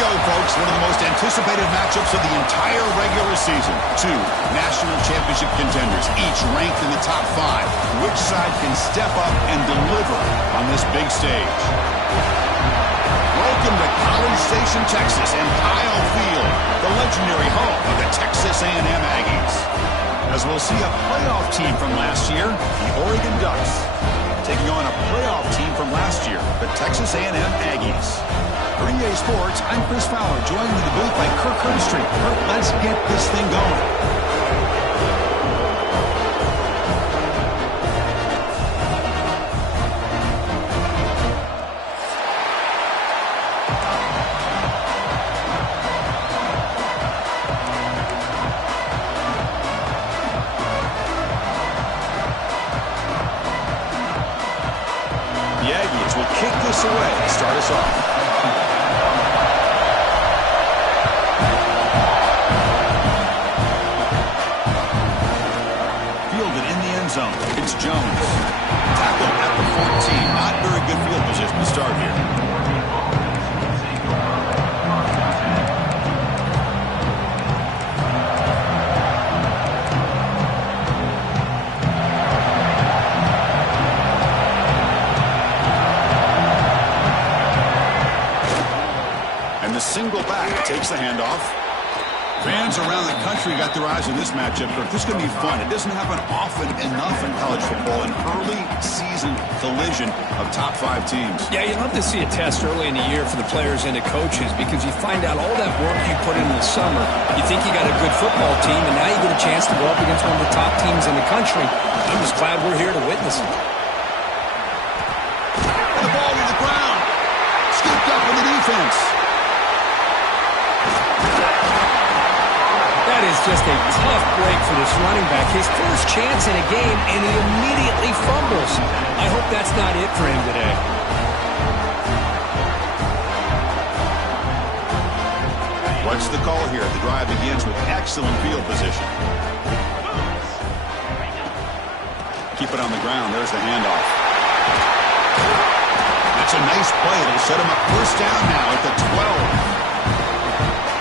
go, folks. One of the most anticipated matchups of the entire regular season. Two national championship contenders, each ranked in the top 5. Which side can step up and deliver on this big stage? Welcome to College Station, Texas, and Kyle Field, the legendary home of the Texas A&M Aggies. As we'll see a playoff team from last year, the Oregon Ducks, taking on a playoff team from last year, the Texas A&M Aggies. For EA Sports, I'm Chris Fowler, joined in the booth by Kirk Herbstreit. Kirk, let's get this thing going. The Aggies will kick this away to start us off. Fielded in the end zone. It's Jones. Tackled at the 14. Not very good field position to start here. Single back takes the handoff. Fans around the country got their eyes on this matchup. This is going to be fun. It doesn't happen often enough in college football, an early season collision of top 5 teams. Yeah, you love to see a test early in the year for the players and the coaches because you find out all that work you put in the summer. You think you got a good football team, and now you get a chance to go up against one of the top teams in the country. I'm just glad we're here to witness it. And the ball to the ground. Scooped up in the defense. That is just a tough break for this running back. His first chance in a game, and he immediately fumbles. I hope that's not it for him today. What's the call here? The drive begins with excellent field position. Keep it on the ground. There's the handoff. That's a nice play. It'll set him up first down now at the 12.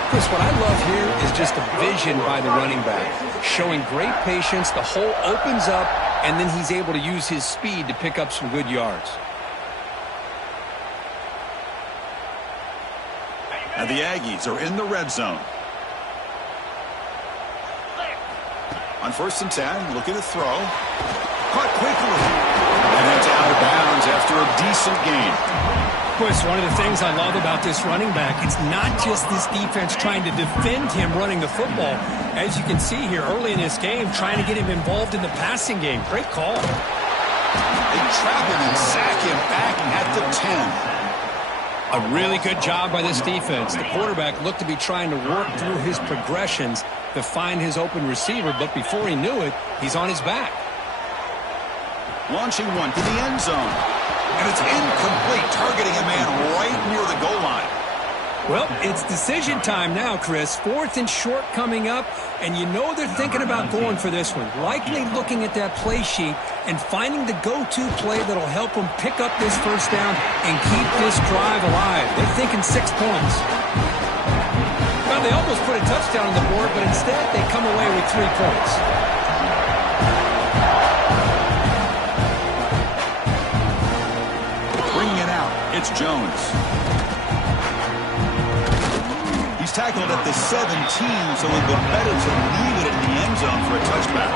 Chris, what I love here is just the vision by the running back. Showing great patience, the hole opens up, and then he's able to use his speed to pick up some good yards. And the Aggies are in the red zone. On 1st and 10, looking to throw. Caught quickly. And it's out of bounds after a decent gain. Chris, one of the things I love about this running back, it's not just this defense trying to defend him running the football. As you can see here early in this game, trying to get him involved in the passing game. Great call. They trap him and sack him back at the 10. A really good job by this defense. The quarterback looked to be trying to work through his progressions to find his open receiver, but before he knew it, he's on his back. Launching one to the end zone. And it's incomplete, targeting a man right near the goal line. Well, it's decision time now, Chris. 4th and short coming up, and you know they're thinking about going for this one. Likely looking at that play sheet and finding the go-to play that'll help them pick up this first down and keep this drive alive. They're thinking 6 points. Well, they almost put a touchdown on the board, but instead they come away with 3 points. It's Jones. He's tackled at the 17, so it would be better to leave it in the end zone for a touchback.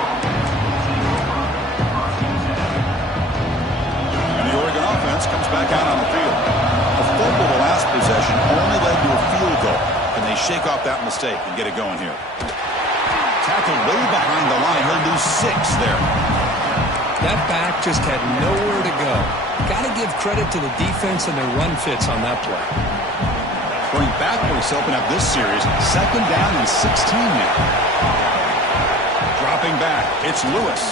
And the Oregon offense comes back out on the field. A fumble the last possession only led to a field goal. Can they shake off that mistake and get it going here? Tackled way behind the line. He'll lose 6 there. That back just had nowhere to go. Got to give credit to the defense and their run fits on that play. Going backwards to open up this series. 2nd down and 16 now. Dropping back. It's Lewis.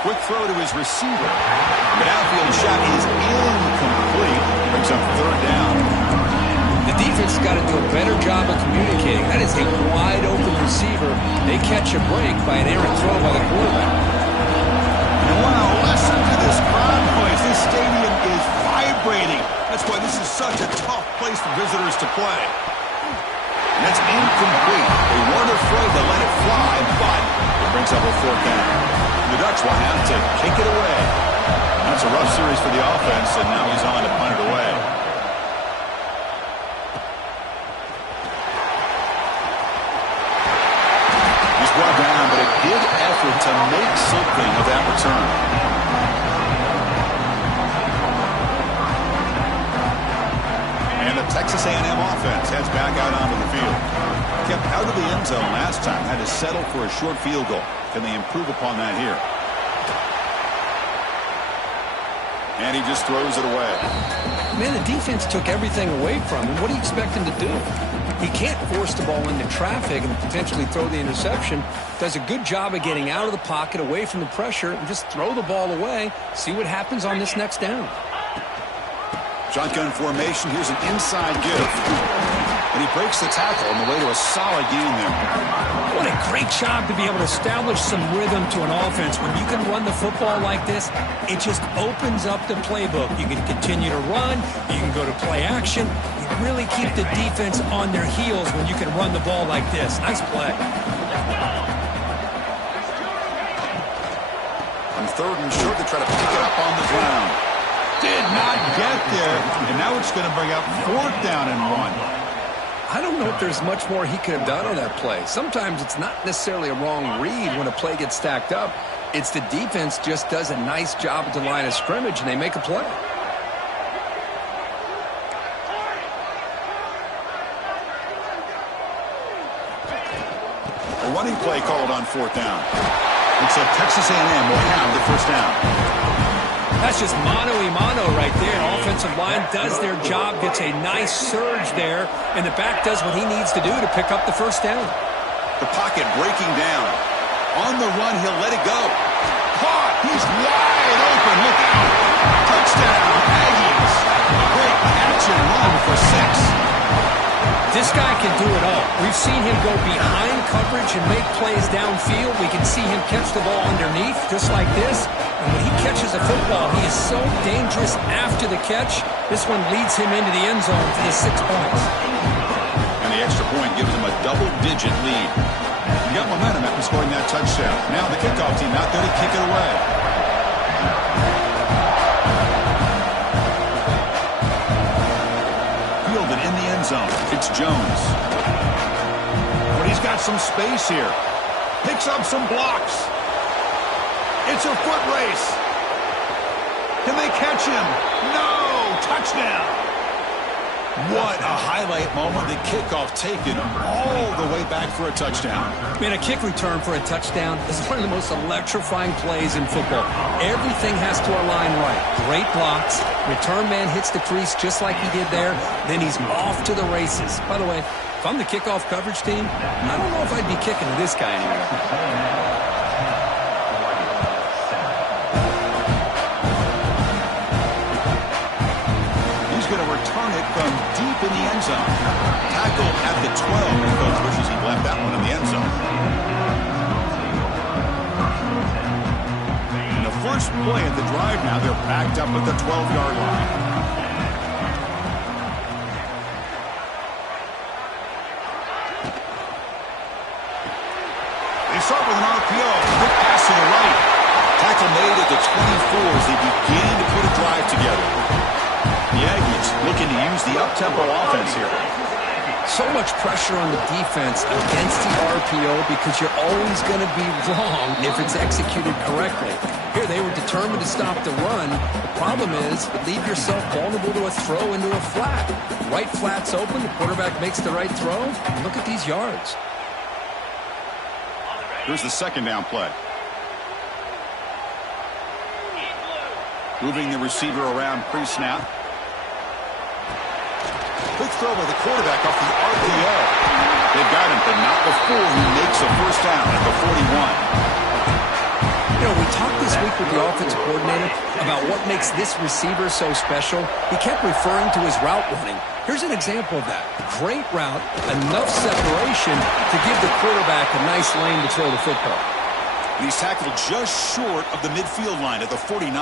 Quick throw to his receiver. The downfield shot is incomplete. Brings up 3rd down. The defense has got to do a better job of communicating. That is a wide open receiver. They catch a break by an errant throw by the quarterback. Wow, listen to this crowd noise. This stadium is vibrating. That's why this is such a tough place for visitors to play. And it's incomplete. They weren't afraid to let it fly, but it brings up a fourth down. The Ducks will have to kick it away. That's a rough series for the offense, and now he's on to punt it away. He's brought down, but a good effort to make something of that return. And the Texas A&M offense heads back out onto the field. Kept out of the end zone last time, had to settle for a short field goal. Can they improve upon that here? And he just throws it away. Man, the defense took everything away from him. What do you expect him to do? He can't force the ball into traffic and potentially throw the interception. Does a good job of getting out of the pocket, away from the pressure, and just throw the ball away. See what happens on this next down. Shotgun formation. Here's an inside give. And he breaks the tackle on the way to a solid gain there. What a great job to be able to establish some rhythm to an offense. When you can run the football like this, it just opens up the playbook. You can continue to run. You can go to play action. You really keep the defense on their heels when you can run the ball like this. Nice play. On third and short, they try to pick it up on the ground. Did not get there. And now it's going to bring up fourth down and 1. I don't know if there's much more he could have done on that play. Sometimes it's not necessarily a wrong read when a play gets stacked up. It's the defense just does a nice job at the line of scrimmage, and they make a play. A running play called on fourth down. Looks like Texas A&M will have the first down. That's just mano-a-mano right there. An offensive line does their job, gets a nice surge there, and the back does what he needs to do to pick up the first down. The pocket breaking down. On the run, he'll let it go. Caught! He's wide open. Look out! Touchdown, Aggies! Great catch and run for 6. This guy can do it all. We've seen him go behind coverage and make plays downfield. We can see him catch the ball underneath, just like this. And when he catches a football, he is so dangerous after the catch. This one leads him into the end zone for the 6 points. And the extra point gives him a double-digit lead. He got momentum after scoring that touchdown. Now the kickoff team out there to kick it away. Fielded in the end zone. It's Jones. But he's got some space here. Picks up some blocks. It's a foot race. Can they catch him? No! Touchdown! What a highlight moment. The kickoff taken all the way back for a touchdown. Man, a kick return for a touchdown is one of the most electrifying plays in football. Everything has to align right. Great blocks. Return man hits the crease just like he did there. Then he's off to the races. By the way, if I'm the kickoff coverage team, I don't know if I'd be kicking to this guy anymore. Going to return it from deep in the end zone. Tackle at the 12. Coach wishes he left that one in the end zone. And the first play of the drive now, they're backed up at the 12-yard line. They start with an RPO. Quick pass to the right. Tackle made at the 24 as they begin to put a drive together. The Aggies looking to use the up-tempo offense here. So much pressure on the defense against the RPO because you're always going to be wrong if it's executed correctly. Here, they were determined to stop the run. The problem is, leave yourself vulnerable to a throw into a flat. Right flat's open, the quarterback makes the right throw. Look at these yards. Here's the second down play. Moving the receiver around pre-snap. Quick throw by the quarterback off the RPO. They've got him, but not before he makes a first down at the 41. You know, we talked this week with the offensive coordinator about what makes this receiver so special. He kept referring to his route running. Here's an example of that. Great route, enough separation to give the quarterback a nice lane to throw the football. And he's tackled just short of the midfield line at the 49.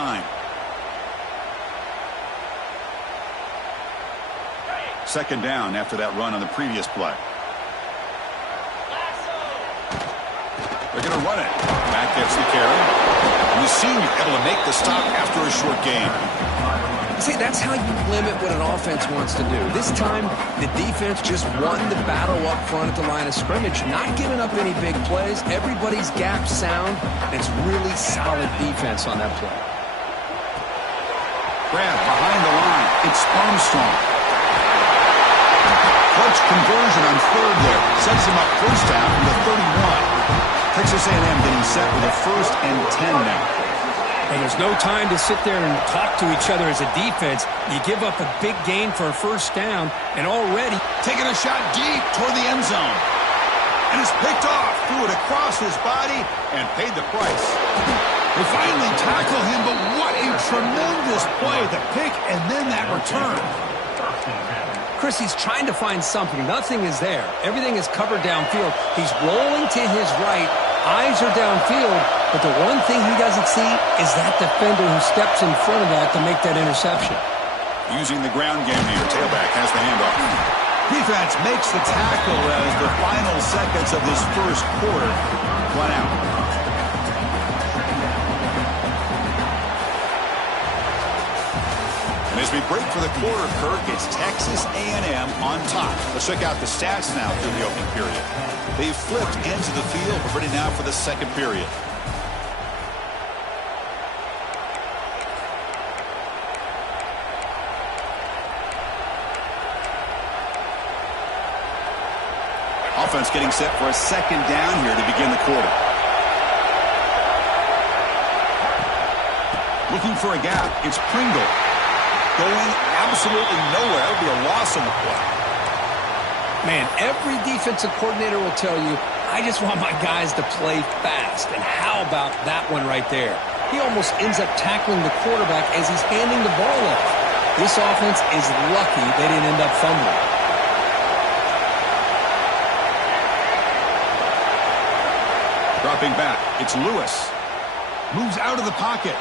Second down after that run on the previous play. They're going to run it. Matt gets the carry. And the senior able to make the stop after a short gain. See, that's how you limit what an offense wants to do. This time, the defense just won the battle up front at the line of scrimmage, not giving up any big plays. Everybody's gap sound, and it's really solid defense on that play. Grab behind the line. It's Armstrong. Clutch conversion on third there. Sets him up first down from the 31. Texas A&M getting set with a 1st and 10 now. And there's no time to sit there and talk to each other as a defense. You give up a big gain for a first down, and already taking a shot deep toward the end zone. And it's picked off. Threw it across his body and paid the price. They finally tackle him, but what a tremendous play. The pick and then that return. Chris, he's trying to find something. Nothing is there. Everything is covered downfield. He's rolling to his right. Eyes are downfield, but the one thing he doesn't see is that defender who steps in front of that to make that interception. Using the ground game here, tailback has the handoff. Defense makes the tackle as the final seconds of this first quarter run out. And as we break for the quarter, Kirk, it's Texas A&M on top. Let's check out the stats now through the opening period. They've flipped into the field. We're ready now for the second period. Offense getting set for a second down here to begin the quarter. Looking for a gap. It's Pringle. Going absolutely nowhere. It'll be a loss on the play. Man, every defensive coordinator will tell you, I just want my guys to play fast. And how about that one right there? He almost ends up tackling the quarterback as he's handing the ball off. This offense is lucky they didn't end up fumbling. Dropping back, it's Lewis. Moves out of the pocket.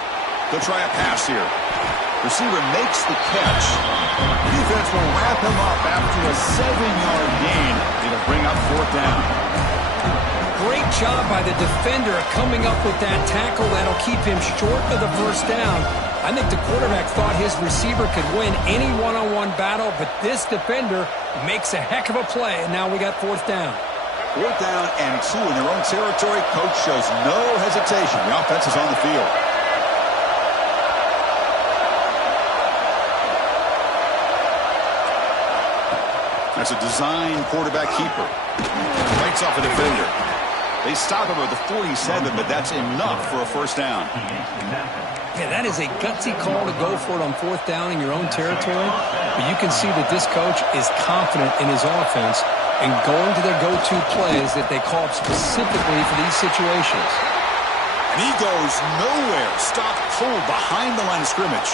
They'll try a pass here. Receiver makes the catch. Defense will wrap him up after a 7-yard gain. It'll bring up 4th down. Great job by the defender coming up with that tackle that'll keep him short of the first down. I think the quarterback thought his receiver could win any one-on-one battle, but this defender makes a heck of a play, and now we got 4th down. 4th down and 2 in their own territory. Coach shows no hesitation. The offense is on the field. That's a design quarterback keeper. Lights off a defender. They stop him at the 47, but that's enough for a first down. Yeah, that is a gutsy call to go for it on 4th down in your own territory. But you can see that this coach is confident in his offense and going to their go-to plays that they call up specifically for these situations. And he goes nowhere. Stopped cold behind the line of scrimmage.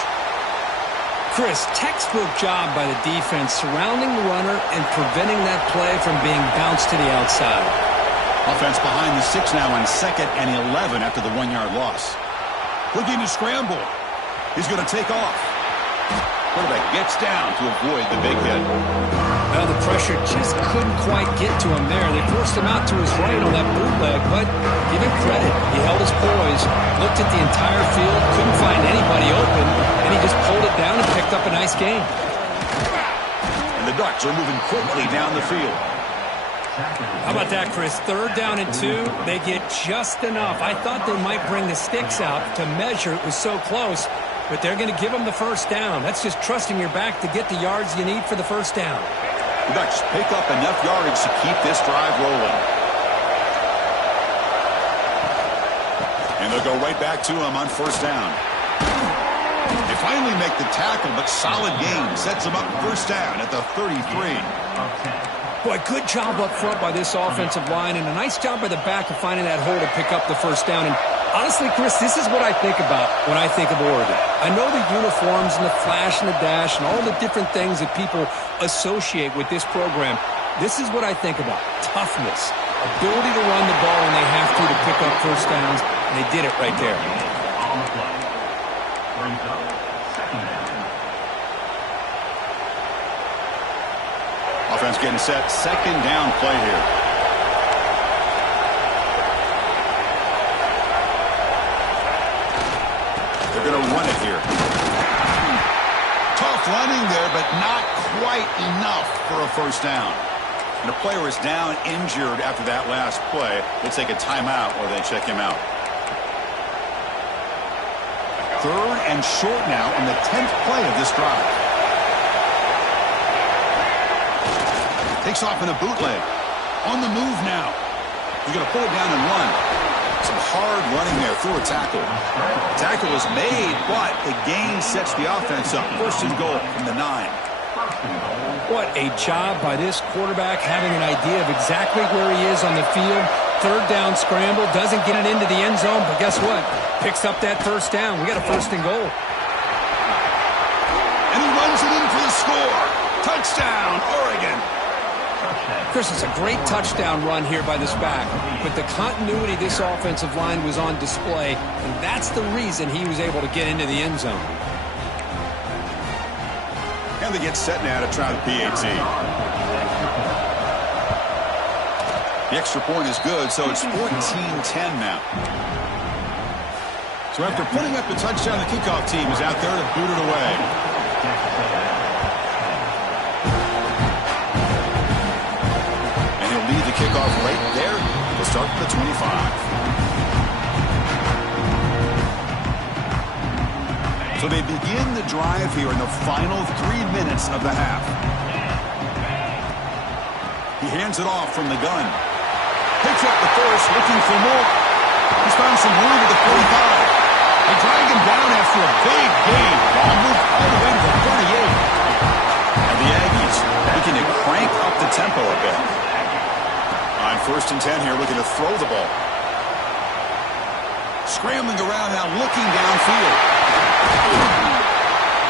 Chris, textbook job by the defense surrounding the runner and preventing that play from being bounced to the outside. Offense behind the 6 now on 2nd and 11 after the 1-yard loss. Looking to scramble. He's going to take off. Quarterback gets down to avoid the big hit. Well, the pressure just couldn't quite get to him there. They forced him out to his right on that bootleg, but give him credit. He held his poise, looked at the entire field, couldn't find anybody open, and he just pulled it down and picked up a nice gain. And the Ducks are moving quickly down the field. How about that, Chris? 3rd down and 2. They get just enough. I thought they might bring the sticks out to measure. It was so close, but they're going to give them the first down. That's just trusting your back to get the yards you need for the first down. The Ducks pick up enough yardage to keep this drive rolling. And they'll go right back to him on 1st down. They finally make the tackle, but solid gain sets them up 1st down at the 33. Boy, good job up front by this offensive line, and a nice job by the back of finding that hole to pick up the first down. And honestly, Chris, this is what I think about when I think of Oregon. I know the uniforms and the flash and the dash and all the different things that people associate with this program. This is what I think about. Toughness, ability to run the ball when they have to pick up first downs, and they did it right there. On the play. Brings up 2nd down. Offense getting set. 2nd down play here. They're going to run it here. Tough running there, but not quite enough for a first down. And the player is down injured after that last play. They take a timeout or they check him out. 3rd and short now on the 10th play of this drive. Takes off in a bootleg. On the move now. He's going to pull it down and run. Some hard running there through a tackle. Tackle is made, but the gain sets the offense up. 1st and goal from the 9. What a job by this quarterback, having an idea of exactly where he is on the field. 3rd down scramble, doesn't get it into the end zone, but guess what? Picks up that 1st down. We got a 1st and goal. And he runs it in for the score. Touchdown, Oregon. Chris, it's a great touchdown run here by this back. But the continuity this offensive line was on display, and that's the reason he was able to get into the end zone. And they get set now to try the PAT. The extra point is good, so it's 14-10 now. So after putting up the touchdown, the kickoff team is out there to boot it away. And he'll lead the kickoff right there. We'll start with the 25. So they begin the drive here in the final 3 minutes of the half. He hands it off from the gun. Picks up the first, looking for more. He's found some room at the 45. They drag him down after a big gain. Ball moved all the way to the 38. And the Aggies looking to crank up the tempo a bit. On 1st and 10 here, looking to throw the ball. Scrambling around now, looking downfield.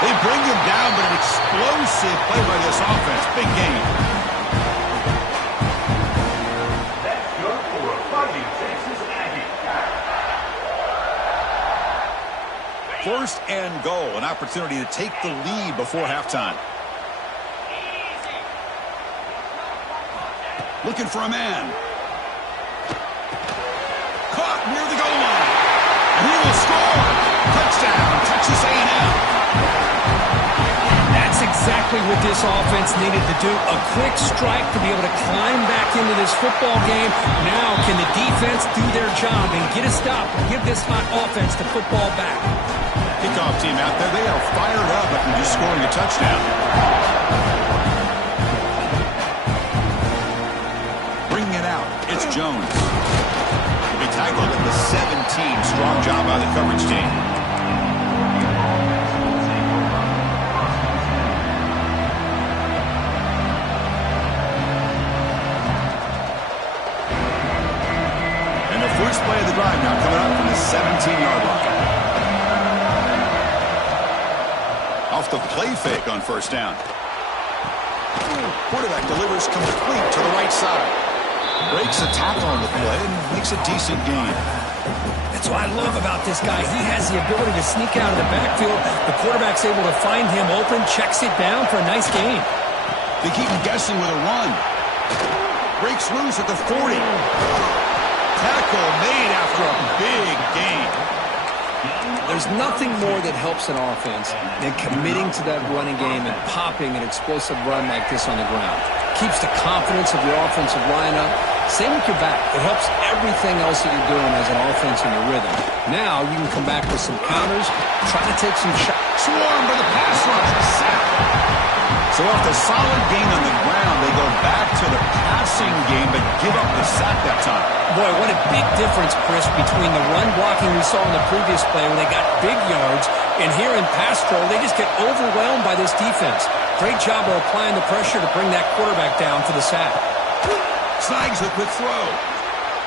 They bring him down, but an explosive play by this offense. Big game. That's good for a Fighting Texas Aggie. 1st and goal, an opportunity to take the lead before halftime. Looking for a man. Caught near the goal line. And he will score. Touchdown, Texas A&M. That's exactly what this offense needed to do. A quick strike to be able to climb back into this football game. Now can the defense do their job and get a stop and give this hot offense the football back? Kickoff team out there, they are fired up after just scoring a touchdown. Bringing it out, it's Jones. He'll be tackled at the 17. Strong job by the coverage team. And the first play of the drive now coming up from the 17-yard line. Off the play fake on 1st down. Quarterback delivers complete to the right side. Breaks a tackle on the play and makes a decent gain. That's what I love about this guy. He has the ability to sneak out of the backfield. The quarterback's able to find him open, checks it down for a nice gain. They keep him guessing with a run. Breaks loose at the 40. Tackle made after a big gain. There's nothing more that helps an offense than committing to that running game and popping an explosive run like this on the ground. Keeps the confidence of your offensive lineup. Same with your back. It helps everything else that you're doing as an offense in your rhythm. Now you can come back with some counters, try to take some shots. Swarmed by the pass rush. Sack. So after solid gain on the ground, they go back to the passing game but give up the sack that time. Boy, what a big difference, Chris, between the run blocking we saw in the previous play when they got big yards, and here in pass pro, they just get overwhelmed by this defense. Great job of applying the pressure to bring that quarterback down for the sack. Snags a quick throw.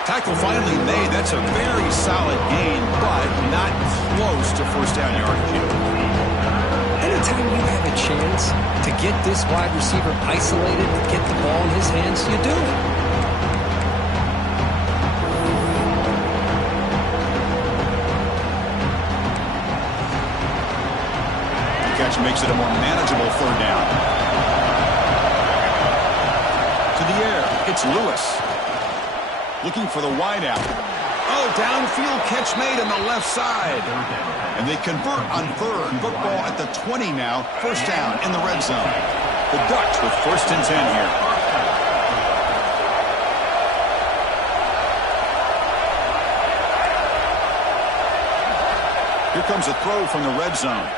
Tackle finally made. That's a very solid gain, but not close to 1st down yardage. Anytime you have a chance to get this wide receiver isolated, to get the ball in his hands, you do it. The catch makes it a more manageable 3rd down. To the air, it's Lewis. Looking for the wideout. Downfield catch made on the left side. And they convert on third. Football at the 20 now. First down in the red zone. The Ducks with 1st and 10 here. Here comes a throw from the red zone.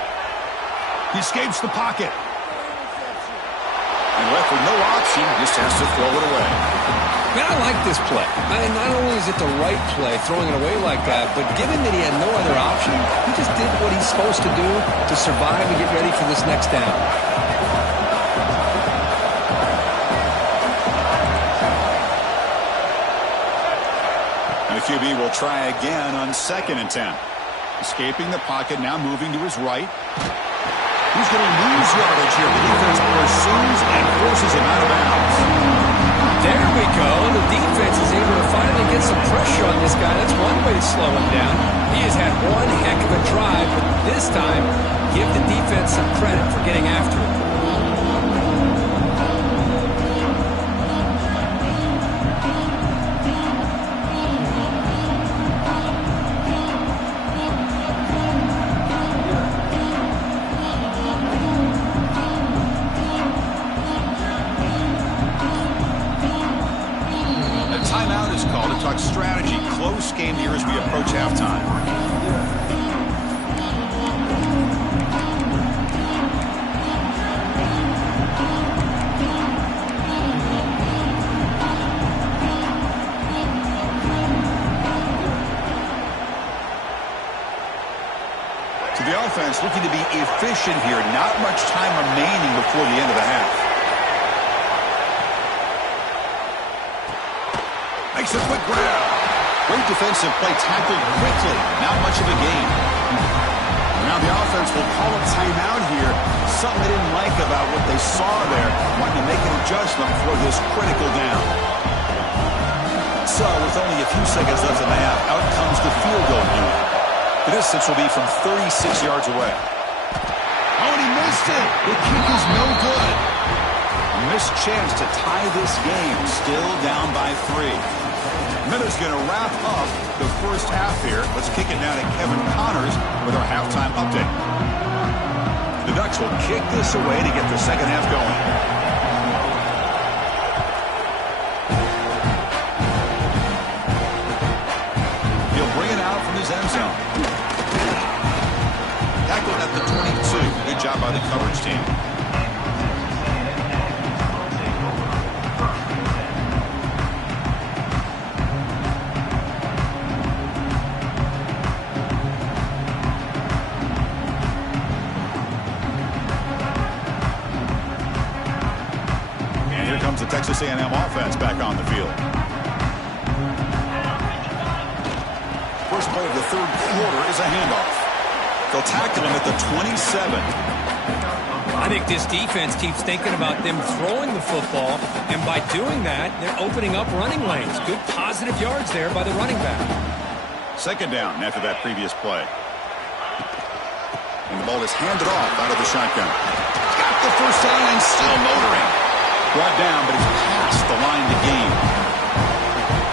He escapes the pocket. And left with no option, just has to throw it away. Man, I like this play. Not only is it the right play, throwing it away like that, but given that he had no other option, he just did what he's supposed to do to survive and get ready for this next down. And the QB will try again on 2nd and 10. Escaping the pocket, now moving to his right. He's going to lose yardage here. The defense pursues and forces him out of bounds. There we go. The defense is able to finally get some pressure on this guy. That's one way to slow him down. He has had one heck of a drive, but this time, give the defense some credit for getting after it. Strategy, close game here as we approach halftime. So the offense looking to be efficient here. Not much time remaining before the end of the half. Makes a quick grab. Great defensive play, tackled quickly. Not much of a gain. Now the offense will call a timeout here. Something they didn't like about what they saw there. Wanting to make an adjustment for this critical down. So with only a few seconds left in the half, out comes the field goal unit. The distance will be from 36 yards away. Oh, and he missed it. The kick is no good. A missed chance to tie this game. Still down by 3. Miller's going to wrap up the first half here. Let's kick it now to Kevin Connors with our halftime update. The Ducks will kick this away to get the second half going. He'll bring it out from his end zone. Tackled at the 22. Good job by the coverage team. The Texas A&M offense back on the field. First play of the third quarter is a handoff. They'll tackle him at the 27. I think this defense keeps thinking about them throwing the football, and by doing that, they're opening up running lanes. Good positive yards there by the running back. Second down after that previous play. And the ball is handed off out of the shotgun. Got the first down and still motoring. Brought down, but he's past the line to gain.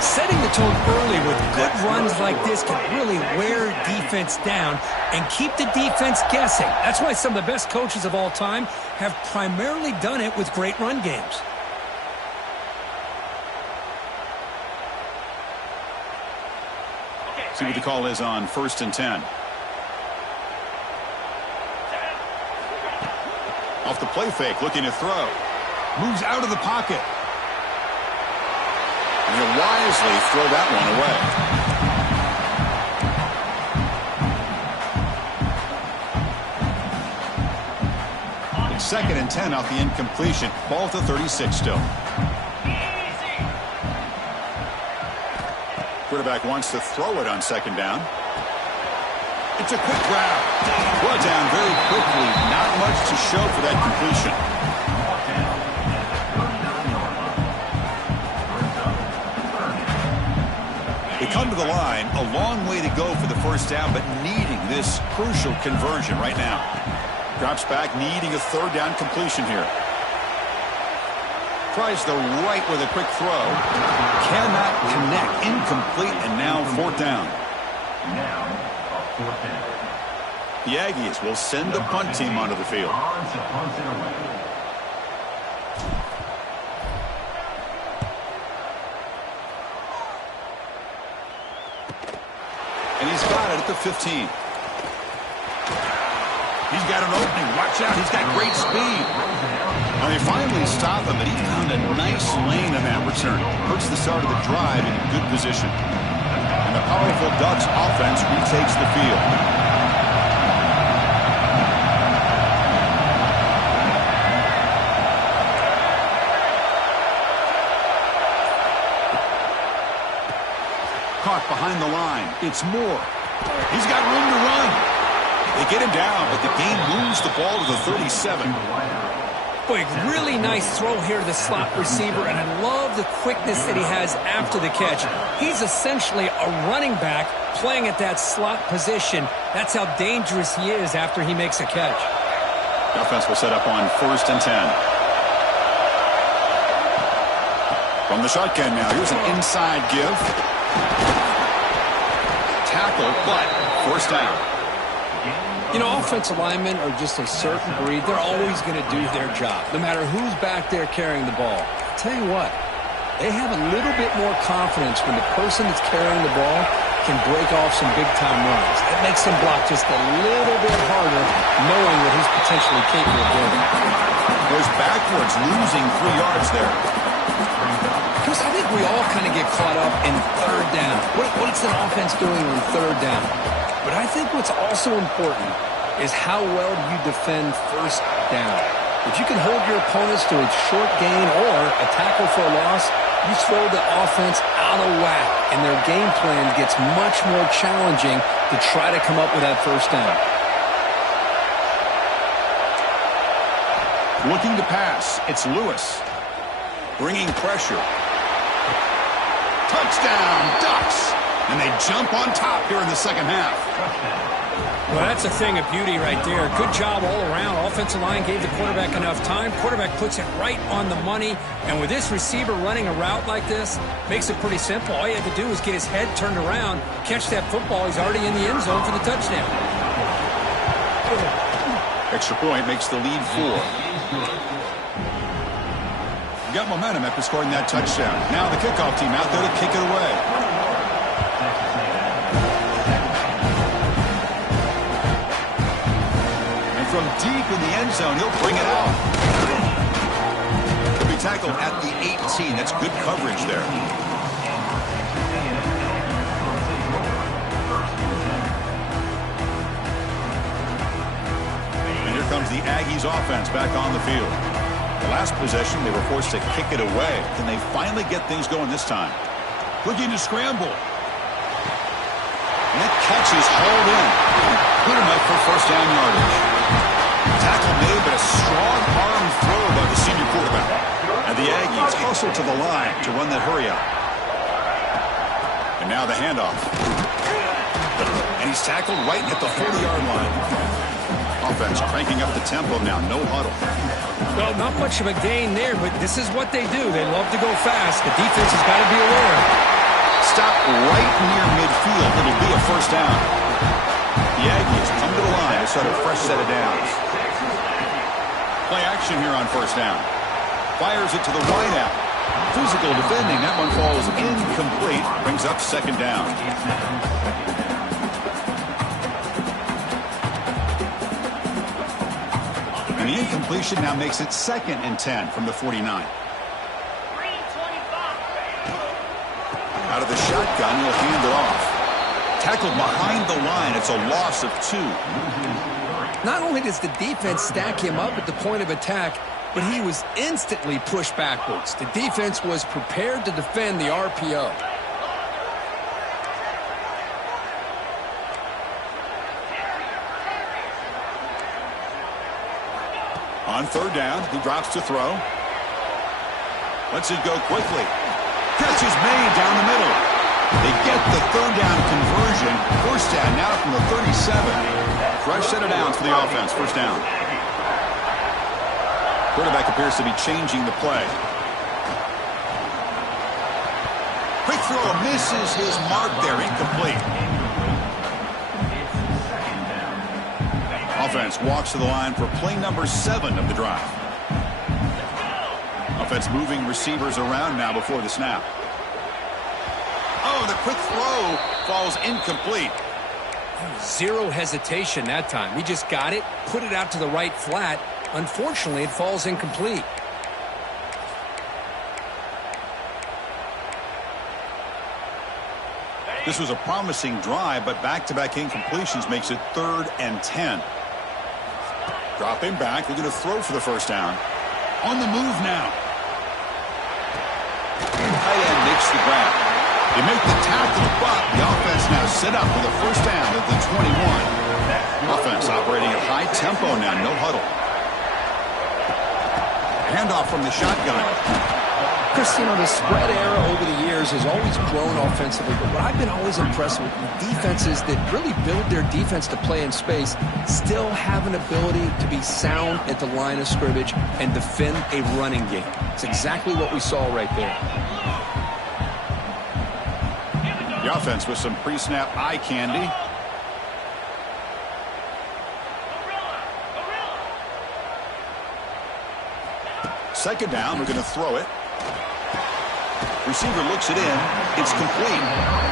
Setting the tone early with good runs like this can really wear defense down and keep the defense guessing. That's why some of the best coaches of all time have primarily done it with great run games. See what the call is on 1st and 10. Off the play fake, looking to throw. Moves out of the pocket. And he'll wisely throw that one away. It's 2nd and 10 off the incompletion. Ball at the 36 still. Quarterback wants to throw it on 2nd down. It's a quick grab. Brought down very quickly. Not much to show for that completion. They come to the line, a long way to go for the first down, but needing this crucial conversion right now. Drops back, needing a 3rd down completion here. Tries the right with a quick throw. Cannot connect. Incomplete, and now fourth down. Now, a fourth down. The Aggies will send the punt team onto the field. And he's got it at the 15. He's got an opening. Watch out. He's got great speed. And they finally stop him, but he found a nice lane in that return. Puts the start of the drive in good position. And the powerful Ducks offense retakes the field. Caught behind the line. It's Moore. He's got room to run. They get him down, but the game moves the ball to the 37. Boy, really nice throw here to the slot receiver, and I love the quickness that he has after the catch. He's essentially a running back playing at that slot position. That's how dangerous he is after he makes a catch. The offense will set up on 1st and 10. From the shotgun now, here's an inside give. Tackle, but forced down. You know, offensive linemen are just a certain breed. They're always going to do their job, no matter who's back there carrying the ball. I'll tell you what, they have a little bit more confidence when the person that's carrying the ball can break off some big-time runs. That makes him block just a little bit harder, knowing what he's potentially capable of doing. Goes backwards, losing 3 yards there. Chris, I think we all kind of get caught up in third down. What's an offense doing on third down? But I think what's also important is how well you defend first down. If you can hold your opponents to a short gain or a tackle for a loss, you throw the offense out of whack, and their game plan gets much more challenging to try to come up with that first down. Looking to pass, it's Lewis. Bringing pressure. Touchdown, Ducks! And they jump on top here in the second half. Well, that's a thing of beauty right there. Good job all around. Offensive line gave the quarterback enough time. Quarterback puts it right on the money. And with this receiver running a route like this, makes it pretty simple. All you have to do is get his head turned around, catch that football. He's already in the end zone for the touchdown. Extra point makes the lead 4. Got momentum after scoring that touchdown. Now the kickoff team out there to kick it away. And from deep in the end zone, he'll bring it out. He'll be tackled at the 18. That's good coverage there. And here comes the Aggies offense back on the field. The last possession, they were forced to kick it away. Can they finally get things going this time? Looking to scramble. And that catch is hauled in. Good enough for first down yardage. Tackle made, but a strong arm throw by the senior quarterback. And the Aggies hustle to the line to run that hurry out. And now the handoff. And he's tackled right at the 40-yard line. Offense cranking up the tempo now. No huddle. Well, not much of a gain there, but this is what they do. They love to go fast. The defense has got to be aware. Stop right near midfield. It'll be a first down. The Aggies come to the line to start a fresh set of downs. Play action here on first down. Fires it to the wideout. Physical defending. That one falls incomplete. Brings up second down. And the incompletion now makes it 2nd and 10 from the 49. Out of the shotgun, he'll hand it off. Tackled behind the line. It's a loss of 2. Not only does the defense stack him up at the point of attack, but he was instantly pushed backwards. The defense was prepared to defend the RPO. On third down, he drops to throw. Lets it go quickly. Catch is made down the middle. They get the third down conversion. First down now from the 37. Fresh set of downs for the offense. First down. Quarterback appears to be changing the play. throw misses his mark there, incomplete. Offense walks to the line for play number 7 of the drive. Offense moving receivers around now before the snap. Oh, the quick throw falls incomplete. Zero hesitation that time. He just got it, put it out to the right flat. Unfortunately, it falls incomplete. This was a promising drive, but back-to-back incompletions makes it 3rd and 10. Dropping back, they're going to throw for the first down. On the move now. Tight end makes the grab. They make the tackle, but the offense now set up for the first down at the 21. Offense operating at high tempo now, no huddle. Handoff from the shotgun. Chris, the spread era over the years has always grown offensively, but what I've been always impressed with defenses that really build their defense to play in space still have an ability to be sound at the line of scrimmage and defend a running game. It's exactly what we saw right there. The offense with some pre-snap eye candy. Second down, we're going to throw it. Receiver looks it in. It's complete.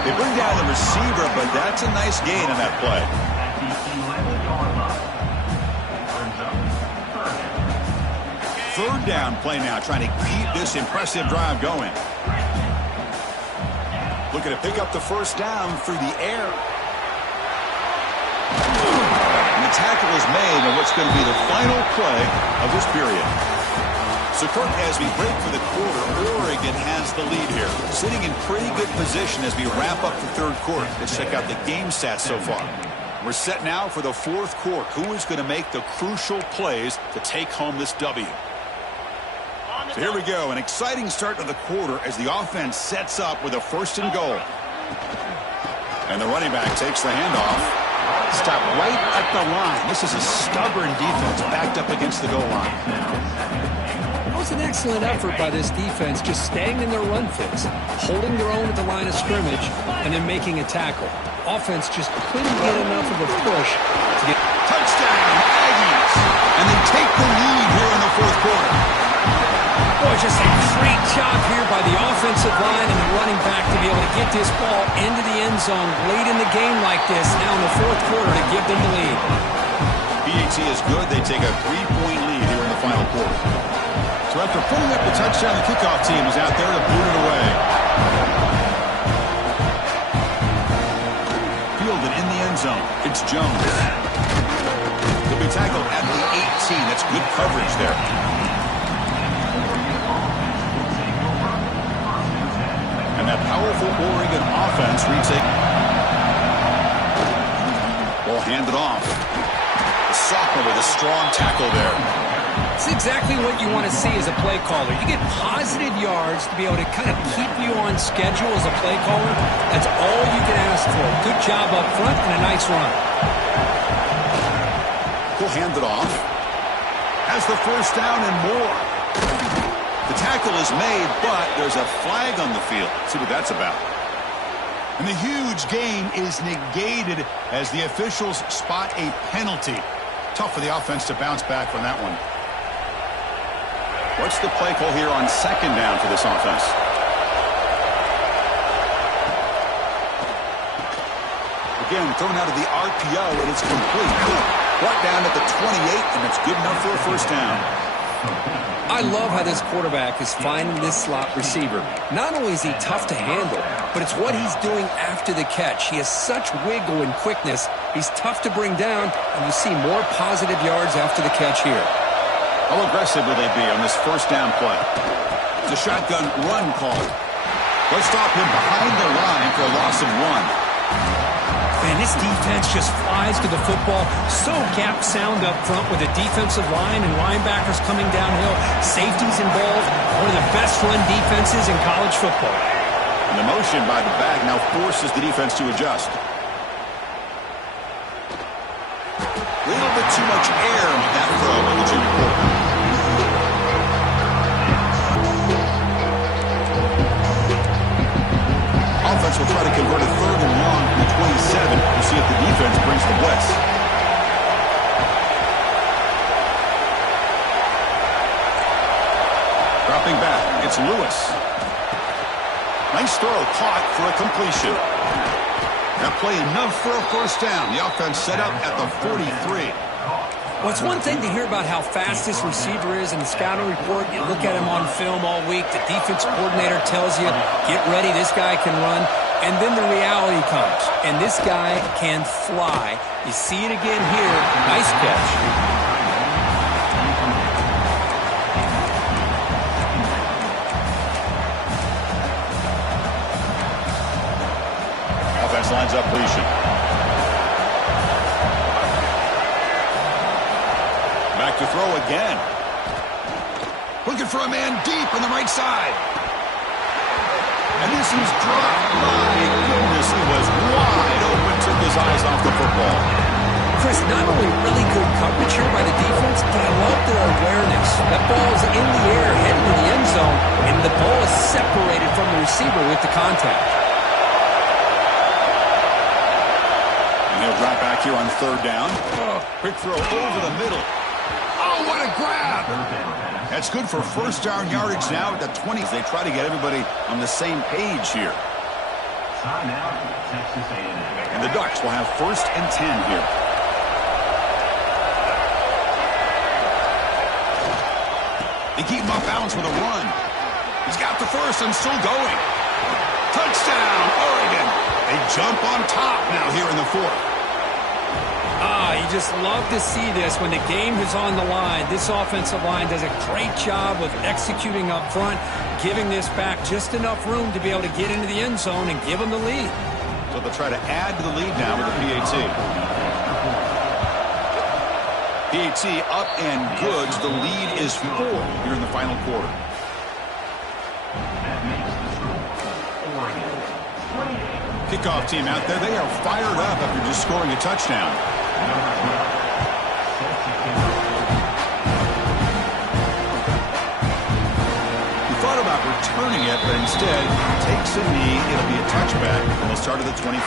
They bring down the receiver, but that's a nice gain on that play. Third down play now, trying to keep this impressive drive going. Looking to pick up the first down through the air. And the tackle is made on what's going to be the final play of this period. So, Kirk, as we break for the quarter, Oregon has the lead here. Sitting in pretty good position as we wrap up the third quarter. Let's check out the game stats so far. We're set now for the fourth quarter. Who is going to make the crucial plays to take home this W? So here we go. An exciting start to the quarter as the offense sets up with a 1st and goal. And the running back takes the handoff. Stop right at the line. This is a stubborn defense backed up against the goal line. It was an excellent effort by this defense, just staying in their run fits, holding their own at the line of scrimmage, and then making a tackle. Offense just couldn't get enough of a push to get... Touchdown, Aggies! And they take the lead here in the fourth quarter. Boy, just a great job here by the offensive line and the running back to be able to get this ball into the end zone late in the game like this, now in the fourth quarter to give them the lead. PAT is good. They take a 3-point lead here in the final quarter. So after putting up the touchdown, the kickoff team is out there to boot it away. Fielded in the end zone. It's Jones. He'll be tackled at the 18. That's good coverage there. And that powerful Oregon offense reads a ball handed off. The sophomore with a strong tackle there. It's exactly what you want to see as a play caller. You get positive yards to be able to kind of keep you on schedule as a play caller. That's all you can ask for. Good job up front and a nice run. He'll hand it off. Has the first down and more. The tackle is made, but there's a flag on the field. Let's see what that's about. And the huge gain is negated as the officials spot a penalty. Tough for the offense to bounce back from that one. What's the play call here on second down for this offense? Again, thrown out of the RPO, and it's complete. Brought down at the 28, and it's good enough for a first down. I love how this quarterback is finding this slot receiver. Not only is he tough to handle, but it's what he's doing after the catch. He has such wiggle and quickness. He's tough to bring down, and you see more positive yards after the catch here. How aggressive will they be on this first down play? It's a shotgun run call. Let's stop him behind the line for a loss of 1. Man, this defense just flies to the football. So gap sound up front with the defensive line and linebackers coming downhill. Safeties involved. One of the best run defenses in college football. And the motion by the back now forces the defense to adjust. A little bit too much air on that throw by the junior quarterback. the blitz. Dropping back, it's Lewis. Nice throw, caught for a completion. That play enough for a first down. The offense set up at the 43. Well, it's one thing to hear about how fast this receiver is in the scouting report. You look at him on film all week. The defense coordinator tells you, get ready, this guy can run. And then the reality comes, and this guy can fly. You see it again here. Nice catch. Offense lines up position. Back to throw again. Looking for a man deep on the right side. And this is dropped. My goodness, he was wide open, took his eyes off the football. Chris, not only really good coverage here by the defense, but I love their awareness. That ball's in the air, heading to the end zone, and the ball is separated from the receiver with the contact. And he'll drop back here on third down. Quick throw over the middle. Oh, what a grab! That's good for first down yardage now at the 20s. They try to get everybody on the same page here. And the Ducks will have 1st and 10 here. They keep him off balance with a run. He's got the first and still going. Touchdown, Oregon. They jump on top now here in the 4th. You just love to see this when the game is on the line. This offensive line does a great job of executing up front, giving this back just enough room to be able to get into the end zone and give them the lead. So they'll try to add to the lead now with the PAT. PAT up and good. The lead is 4 here in the final quarter. Kickoff team out there. They are fired up after just scoring a touchdown. He thought about returning it, but instead takes a knee. It'll be a touchback, and they'll start at the 25.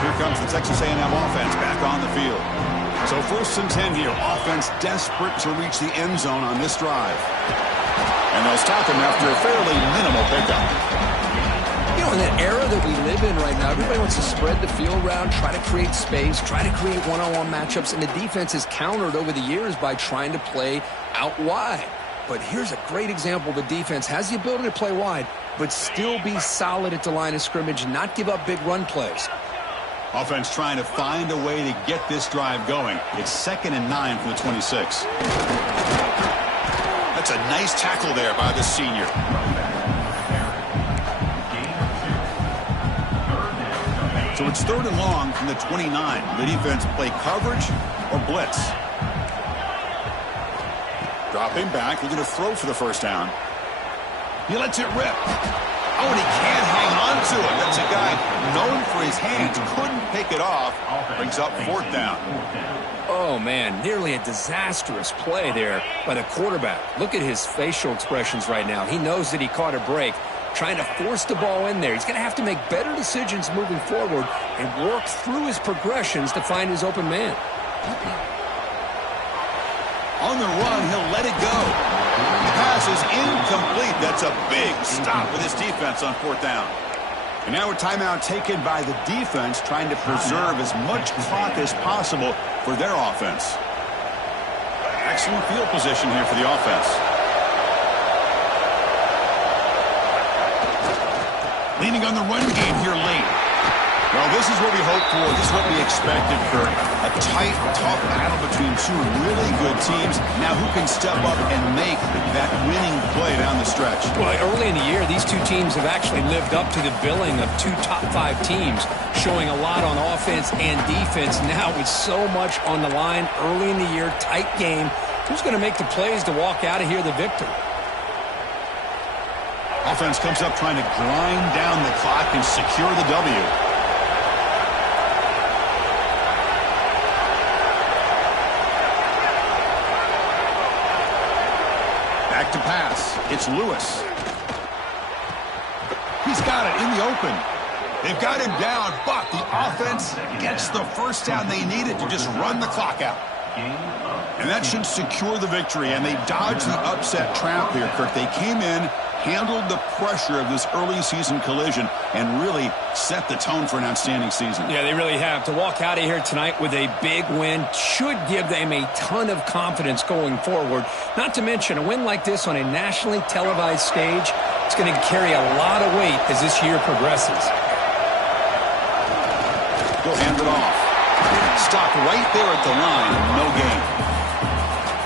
Here comes the Texas A&M offense back on the field. So 1st and 10 here. Offense desperate to reach the end zone on this drive. And they'll stop him after a fairly minimal pickup. You know, in that era that we live in right now, everybody wants to spread the field around, try to create space, try to create one-on-one matchups, and the defense is countered over the years by trying to play out wide. But here's a great example. The defense has the ability to play wide, but still be solid at the line of scrimmage and not give up big run plays. Offense trying to find a way to get this drive going. It's 2nd and 9 from the 26. That's a nice tackle there by the senior. So it's 3rd and long from the 29. The defense play coverage or blitz. Dropping back, looking to throw for the first down. He lets it rip. Oh, and he can't hang on to it. That's a guy known for his hands. Couldn't pick it off. Brings up 4th down. Oh, man, nearly a disastrous play there by the quarterback. Look at his facial expressions right now. He knows that he caught a break, trying to force the ball in there. He's going to have to make better decisions moving forward and work through his progressions to find his open man. On the run, he'll let it go. The pass is incomplete. That's a big stop with his defense on 4th down. And now a timeout taken by the defense, trying to preserve as much clock as possible for their offense. Excellent field position here for the offense. Leaning on the run game here late. Well, this is what we hoped for. This is what we expected for a tight, tough battle between 2 really good teams. Now, who can step up and make that winning play down the stretch? Well, early in the year, these 2 teams have actually lived up to the billing of 2 top 5 teams, showing a lot on offense and defense. Now, with so much on the line early in the year, tight game, who's going to make the plays to walk out of here the victor? Offense comes up trying to grind down the clock and secure the W. To pass. It's Lewis. He's got it in the open. They've got him down, but the offense gets the first down they needed to just run the clock out. And that should secure the victory, and they dodged the upset trap here, Kirk. They came in, handled the pressure of this early season collision, and really set the tone for an outstanding season. Yeah, they really have. To walk out of here tonight with a big win should give them a ton of confidence going forward. Not to mention, a win like this on a nationally televised stage, it's going to carry a lot of weight as this year progresses. He'll hand it off. Stopped right there at the line, no gain.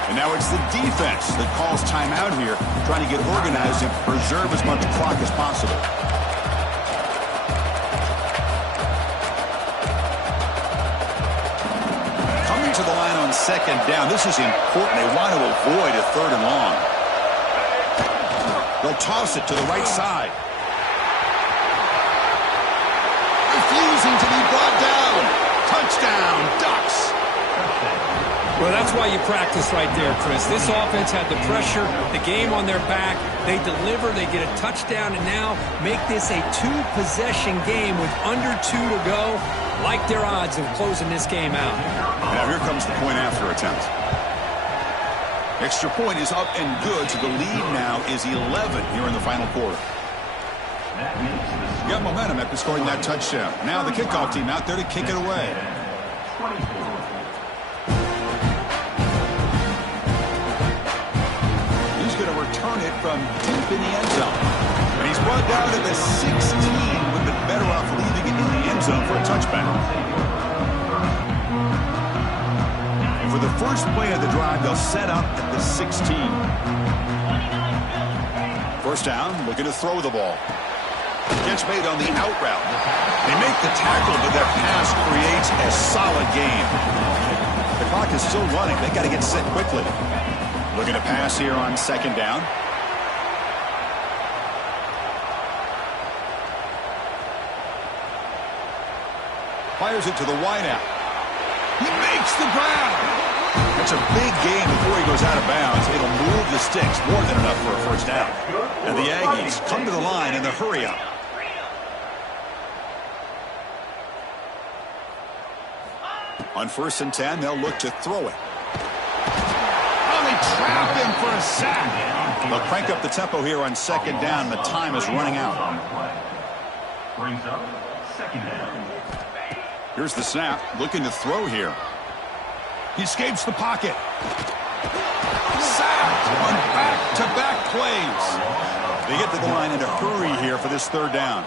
And now it's the defense that calls timeout here, trying to get organized and preserve as much clock as possible. Coming to the line on second down, this is important. They want to avoid a third and long. They'll toss it to the right side. Refusing to be brought down. Touchdown, Ducks. Well, that's why you practice right there, Chris. This offense had the pressure, the game on their back. They deliver, they get a touchdown, and now make this a two-possession game with under 2 to go. Like their odds of closing this game out. Now here comes the point after attempt. Extra point is up and good, so the lead now is 11 here in the final quarter. Got momentum after scoring that touchdown. Now the kickoff team out there to kick it away. He's going to return it from deep in the end zone. And he's brought down to the 16. Would have been better off leaving it in the end zone for a touchback. For the first play of the drive, they'll set up at the 16. First down, looking to throw the ball. Catch made on the out route. They make the tackle, but their pass creates a solid game. The clock is still running. They got to get set quickly. Looking to pass here on second down. Fires it to the wideout. He makes the grab. That's a big gain before he goes out of bounds. It'll move the sticks, more than enough for a first down. And the Aggies come to the line in the hurry-up. On 1st and 10, they'll look to throw it. Oh, they trap him for a sack. They'll crank up the tempo here on second down. The time is running out. Brings up second down. Here's the snap, looking to throw here. He escapes the pocket. Sacked on back-to-back plays. They get to the line in a hurry here for this third down.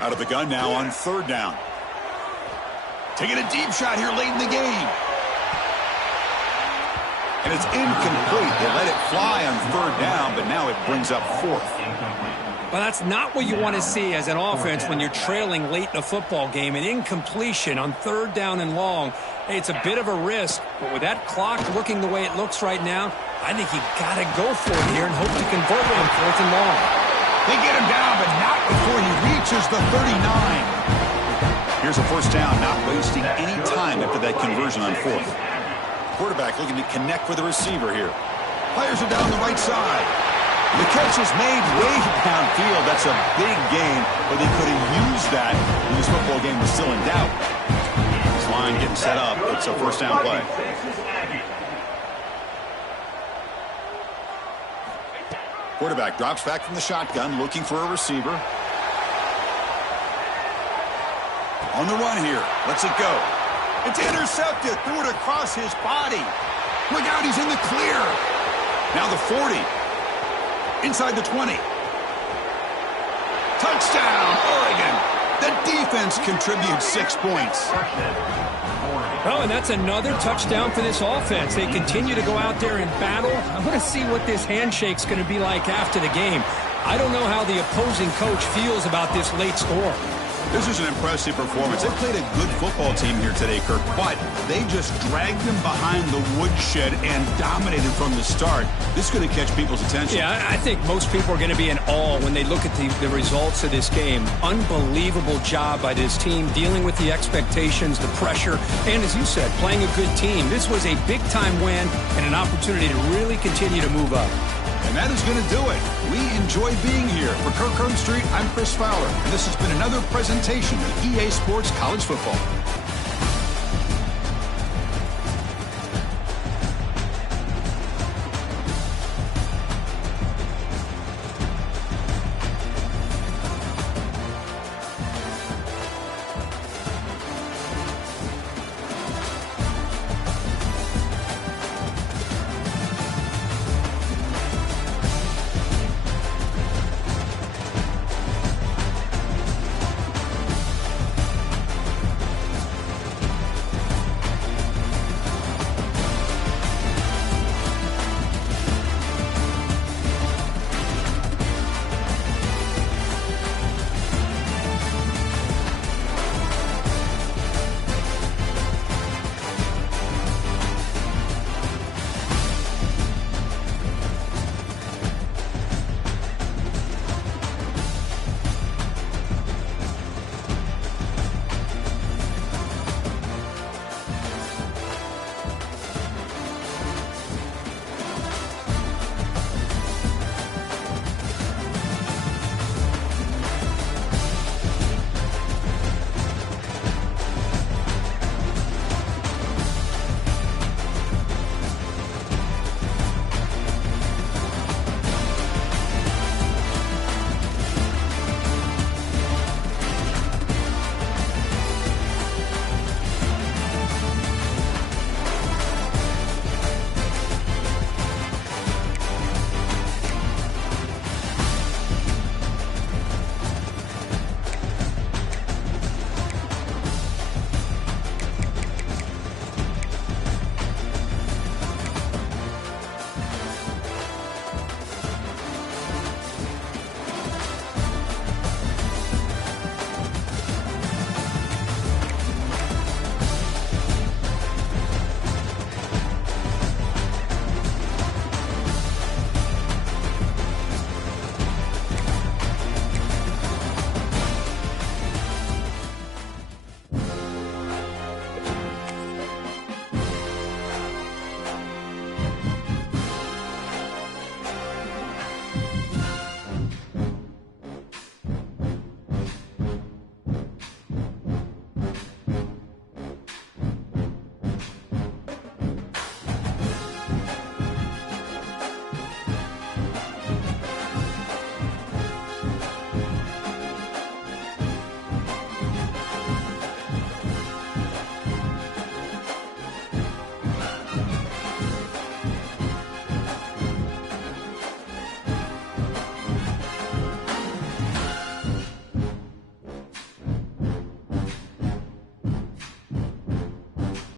Out of the gun now on third down. Taking a deep shot here late in the game. And it's incomplete. They let it fly on third down, but now it brings up fourth. Well, that's not what you want to see as an offense when you're trailing late in a football game. An incompletion on third down and long. Hey, it's a bit of a risk, but with that clock looking the way it looks right now, I think you've got to go for it here and hope to convert it on fourth and long. They get him down, but not before he reaches the 39. Here's a first down, not wasting any time after that conversion on fourth. Quarterback looking to connect with the receiver here. Fires it down the right side. The catch is made way downfield. That's a big gain, but they could have used that when this football game was still in doubt. This line getting set up. It's a first down play. Quarterback drops back from the shotgun, looking for a receiver. On the run here. Lets it go. It's intercepted. Threw it across his body. Look out, he's in the clear. Now the 40. Inside the 20. Touchdown, Oregon. The defense contributes 6 points. Oh, and that's another touchdown for this offense. They continue to go out there and battle. I want to see what this handshake's going to be like after the game. I don't know how the opposing coach feels about this late score. This is an impressive performance. They played a good football team here today, Kirk, but they just dragged them behind the woodshed and dominated from the start. This is going to catch people's attention. Yeah, I think most people are going to be in awe when they look at the results of this game. Unbelievable job by this team, dealing with the expectations, the pressure, and as you said, playing a good team. This was a big-time win and an opportunity to really continue to move up. And that is going to do it. We enjoy being here. For Kirk Street, I'm Chris Fowler, and this has been another presentation of EA Sports College Football.